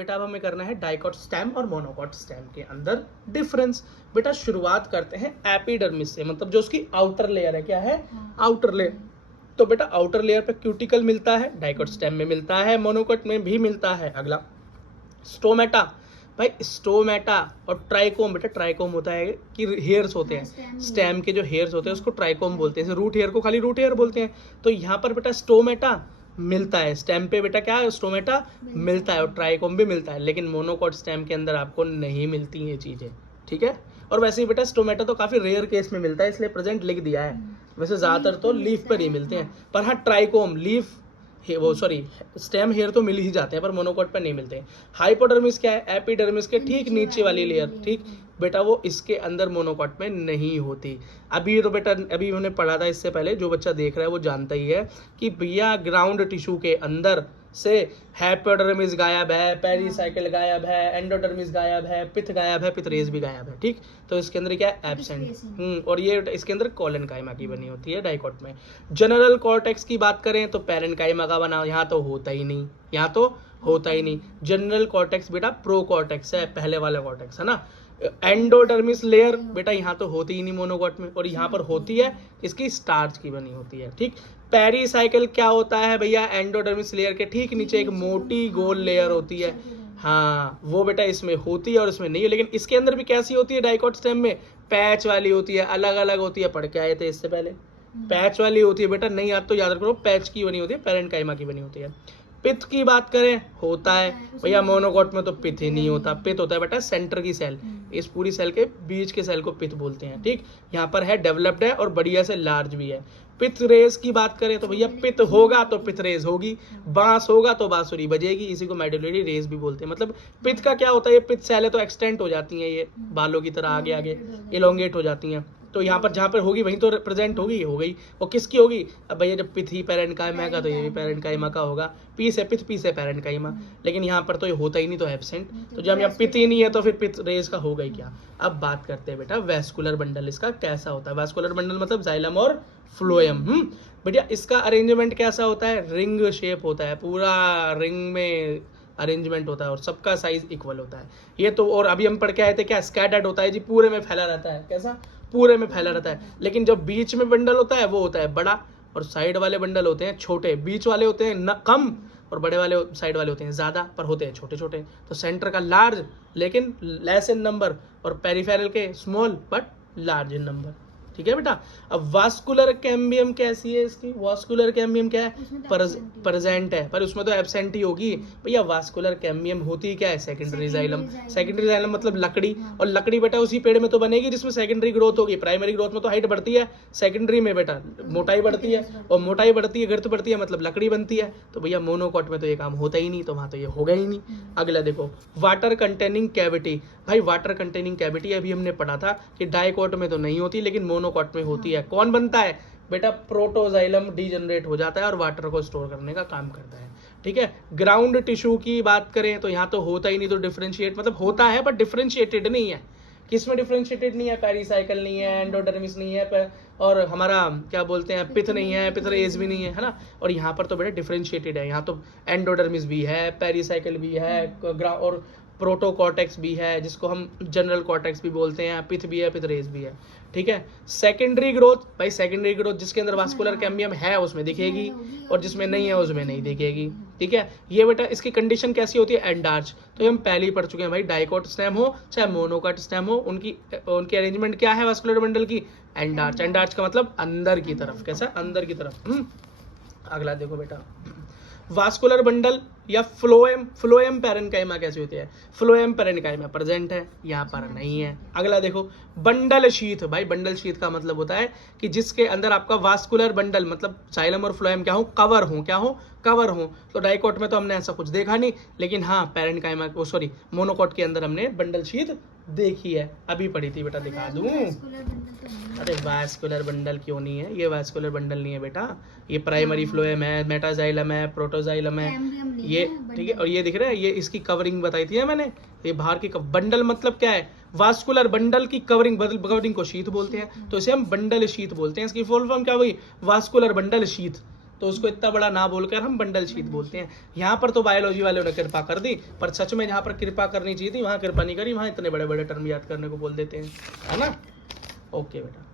बेटा अब हमें करना है डाइकॉट स्टेम और मोनोकॉट स्टेम के अंदर डिफरेंस। बेटा शुरुआत करते हैं एपिडर्मिस से, मतलब जो उसकी आउटर लेयर है, क्या है आउटर लेयर। तो बेटा आउटर लेयर पे क्यूटिकल मिलता है, डाइकॉट स्टेम में मिलता है, मोनोकॉट में भी मिलता है। अगला स्टोमेटा, भाई स्टोमेटा और ट्राइकोम। बेटा ट्राइकोम होता है कि हेयर्स होते हैं, स्टेम के जो हेयर्स होते हैं उसको ट्राइकोम बोलते हैं। जैसे रूट हेयर को खाली रूट हेयर बोलते हैं। तो यहाँ पर बेटा स्टोमेटा मिलता है, स्टेम पे बेटा क्या है स्टोमेटा मिलता है और ट्राइकोम भी मिलता है, लेकिन मोनोकॉट स्टेम के अंदर आपको नहीं मिलती ये चीजें, ठीक है। और वैसे ही बेटा स्टोमेटा तो काफी रेयर केस में मिलता है, इसलिए प्रेजेंट लिख दिया है। वैसे ज्यादातर तो लीफ पर ही मिलते हैं, पर हाँ ट्राइकोम लीफ वो सॉरी स्टेम हेयर तो मिल ही जाते हैं, पर मोनोकॉट पर नहीं मिलते हैं। हाइपोडर्मिस क्या है, एपिडर्मिस के ठीक नीचे वाली लेयर, ठीक बेटा वो इसके अंदर मोनोकॉट में नहीं होती। अभी तो बेटा अभी मैंने पढ़ा था इससे पहले, जो बच्चा देख रहा है वो जानता ही है कि भैया ग्राउंड टिश्यू के अंदर से हाइपोडर्मिस गायब है, पेरिसाइकिल गायब है, एंडोडर्मिस गायब है, पिथ गायब है, पिथरेस भी गायब है, ठीक। तो इसके अंदर क्या है एब्सेंट। और ये इसके अंदर कोलेनकाइमा की बनी होती है डाइकॉट में। जनरल कॉर्टेक्स की बात करें तो पैरेन्काइमा का बना, यहाँ तो होता ही नहीं, यहाँ तो होता ही नहीं। जनरल कॉर्टेक्स बेटा प्रो कॉर्टेक्स है, पहले वाला कॉर्टेक्स है ना। एंडोडर्मिस लेयर बेटा यहाँ तो होती ही नहीं मोनोकॉट में, और यहाँ पर होती है, इसकी स्टार्च की बनी होती है, ठीक। पेरीसाइकिल क्या होता है भैया, एंडोडर्मिस लेयर के ठीक नीचे एक मोटी गोल लेयर होती है, हाँ वो बेटा इसमें होती है और इसमें नहीं है। लेकिन इसके अंदर भी कैसी होती है डाइकॉट स्टेम में, पैच वाली होती है, अलग अलग होती है, पढ़ के आए थे इससे पहले। पैच वाली होती है बेटा, नहीं याद तो याद रखो, पैच की बनी होती है, पैरेन्काइमा की बनी होती है। पिथ की बात करें होता है भैया मोनोकॉट में तो पिथ ही नहीं होता, पिथ होता है बेटा सेंटर की सेल, इस पूरी सेल के बीच के सेल को पिथ बोलते हैं, ठीक। यहाँ पर है डेवलप्ड है और बढ़िया से लार्ज भी है। पिथ रेस की बात करें तो भैया पिथ होगा तो पिथ रेस होगी, बांस होगा तो बांसुरी बजेगी, इसी को मेडुलरी रेस भी बोलते हैं। मतलब पिथ का क्या होता है, ये पिथ सेल तो एक्सटेंट हो जाती हैं, ये बालों की तरह आगे आगे इलोंगेट हो जाती हैं। तो यहाँ पर जहाँ पर होगी वहीं तो प्रेजेंट होगी, हो गई। और किसकी होगी, अब भैया जब पिथ ही पैरेन्काइमा का तो ये भी पैरेन्काइमा का होगा, पी से पिथ, पी से पैरेन्काइमा। लेकिन यहाँ पर तो ये होता ही नहीं, तो एब्सेंट। तो जब यहाँ पिथ ही नहीं है तो फिर पिथ रेस का होगा ही क्या। अब बात करते हैं बेटा वेस्कुलर बंडल इसका कैसा होता है। वेस्कुलर बंडल मतलब जाइलम और फ्लोएम। बेटा इसका अरेंजमेंट कैसा होता है, रिंग शेप होता है, पूरा रिंग में अरेंजमेंट होता है और सबका साइज इक्वल होता है। ये तो और अभी हम पढ़ के आए थे क्या, स्कैटर्ड होता है जी, पूरे में फैला रहता है, कैसा पूरे में फैला रहता है। लेकिन जो बीच में बंडल होता है वो होता है बड़ा, और साइड वाले बंडल होते हैं छोटे। बीच वाले होते हैं न कम और बड़े वाले साइड वाले होते हैं ज़्यादा, पर होते हैं छोटे छोटे। तो सेंटर का लार्ज लेकिन लेस इन नंबर, और पेरिफेरल के small but large in number, ठीक है बेटा। अब वास्कुलर कैम्बियम कैसी है इसकी, वास्कुलर कैम्बियम क्या है, प्रेजेंट है, पर उसमें तो एब्सेंट ही होगी भैया। वास्कुलर कैम्बियम होती क्या है, सेकेंडरी जाइलम। सेकेंडरी जाइलम मतलब लकड़ी, और लकड़ी बेटा उसी पेड़ में तो बनेगी जिसमें सेकेंडरी ग्रोथ होगी। प्राइमरी ग्रोथ में तो हाइट बढ़ती है, सेकेंडरी में बेटा मोटाई बढ़ती है, और मोटाई बढ़ती है girth बढ़ती है, मतलब लकड़ी बनती है। तो भैया मोनोकॉट में तो ये काम होता ही नहीं, तो वहां तो ये होगा ही नहीं। अगला देखो वाटर कंटेनिंग कैविटी। भाई वाटर कंटेनिंग कैविटी अभी हमने पढ़ा था कि डाइकॉट में तो नहीं होती, लेकिन मोनोकॉट में होती है। कौन बनता है बेटा, प्रोटोजाइलम डीजनरेट हो जाता है और वाटर को स्टोर करने का काम करता है, ठीक है। ग्राउंड टिश्यू की बात करें तो यहाँ तो होता ही नहीं, तो डिफरेंशिएट मतलब होता है बट डिफरेंशिएटेड नहीं है। किसमें डिफरेंशिएटेड नहीं है, पेरिसाइकिल नहीं है, एंडोडर्मिस नहीं है, और हमारा क्या बोलते हैं पिथ नहीं है, पिथ रेस भी नहीं है ना। और यहाँ पर तो बेटा डिफरेंशिएटेड है, यहाँ तो एंडोडर्मिस भी है, पेरिसाइकिल भी है, और प्रोटोकॉर्टेक्स भी है जिसको हम जनरल कॉर्टेक्स भी बोलते हैं, पिथ भी है, पिथ रेस भी है, ठीक है। सेकेंडरी ग्रोथ, भाई सेकेंडरी ग्रोथ जिसके अंदर वास्कुलर कैम्बियम है उसमें दिखेगी, और जिसमें नहीं है उसमें नहीं दिखेगी, ठीक है। ये बेटा इसकी कंडीशन कैसी होती है, एंडार्च। तो हम पहले ही पढ़ चुके हैं भाई, डाइकॉट स्टेम हो चाहे मोनोकॉट स्टेम हो, उनकी अरेंजमेंट क्या है वास्कुलर बंडल की, एंडार्च। एंडार्च का मतलब अंदर की तरफ, कैसा अंदर की तरफ। अगला देखो बेटा वास्कुलर बंडल या फ्लोएम। फ्लोएम पैरेन्काइमा कैसी होती है, फ्लोएम पैरेन्काइमा प्रेजेंट है, यहाँ पर नहीं है। अगला देखो बंडल शीथ। भाई बंडल शीथ का मतलब होता है कि जिसके अंदर आपका वास्कुलर बंडल मतलब जाइलम और फ्लोएम क्या हो, कवर हो, क्या हो, कवर हो। तो डाइकॉट में तो हमने ऐसा कुछ देखा नहीं, लेकिन हाँ पैरेन्काइमा को सॉरी मोनोकॉट के अंदर हमने बंडल शीथ देखी है, अभी पढ़ी थी बेटा, दिखा दूं। अरे वास्कुलर बंडल क्यों नहीं है, ये वास्कुलर बंडल नहीं है बेटा, ये प्राइमरी फ्लोएम है, मेटाजाइलम है, प्रोटोजाइलम है, ये ठीक है। और ये दिख रहा है, ये इसकी कवरिंग बताई थी मैंने, ये बाहर की बंडल मतलब क्या है, वास्कुलर बंडल की कवरिंग, कवरिंग को शीथ बोलते हैं, तो इसे हम बंडल शीथ बोलते हैं। इसकी फुल फॉर्म क्या हुई, वास्कुलर बंडल शीथ, तो उसको इतना बड़ा ना बोलकर हम बंडल शीट बोलते हैं। यहाँ पर तो बायोलॉजी वालों ने कृपा कर दी, पर सच में जहाँ पर कृपा करनी चाहिए थी वहाँ कृपा नहीं करी, वहाँ इतने बड़े बड़े टर्म याद करने को बोल देते हैं, है ना। ओके बेटा।